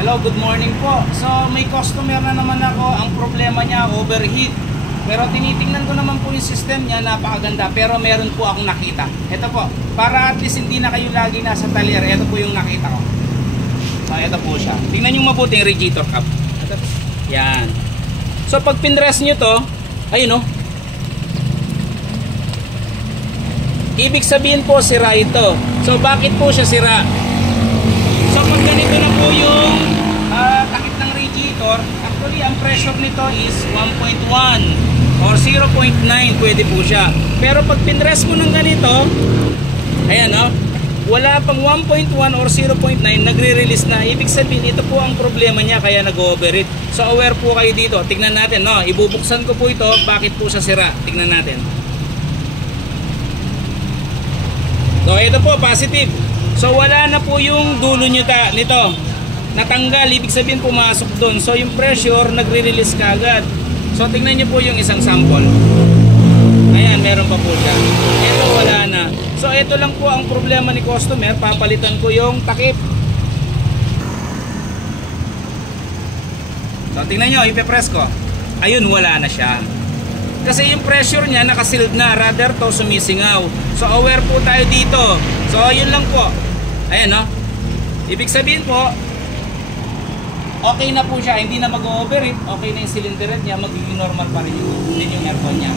Hello, good morning po. So may customer na naman ako, ang problema niya overheat. Pero tinitingnan ko naman po yung system niya, napakaganda. Pero meron po akong nakita. Ito po, para at least hindi na kayo lagi nasa talyer, ito po yung nakita ko. So ito po siya. Tingnan nyo mabuti yung radiator cap. Yan. So pag pinress nyo to, ayun o. Ibig sabihin po sira ito. So bakit po siya sira? So pag ganito na po yung takip ng radiator, actually ang pressure nito is 1.1 or 0.9, pwede po siya. Pero pag pinrest mo ng ganito, ayan o, wala pang 1.1 or 0.9, nagre-release na. Ibig sabihin ito po ang problema niya, kaya nag-overheat. So aware po kayo dito. Tignan natin, no? Ibubuksan ko po ito, bakit po siya sira. Tignan natin. So ito po, positive. So wala na po yung dulo nito. Natanggal, ibig sabihin pumasok doon. So yung pressure nagre-release kaagad. So tingnan niyo po yung isang sample. Ayan, meron pa po siya. Ito wala na. So ito lang po ang problema ni customer. Papalitan ko yung takip. So tingnan niyo, ipe-press ko. Ayun, wala na siya. Kasi yung pressure niya nakasealed na, rather to sumisingaw. So aware po tayo dito. So yun lang po. Ayan no. Ibig sabihin po, okay na po siya, hindi na mag-overheat. Okay na yung cylinder head niya, magiging normal pa rin yung aircon niya.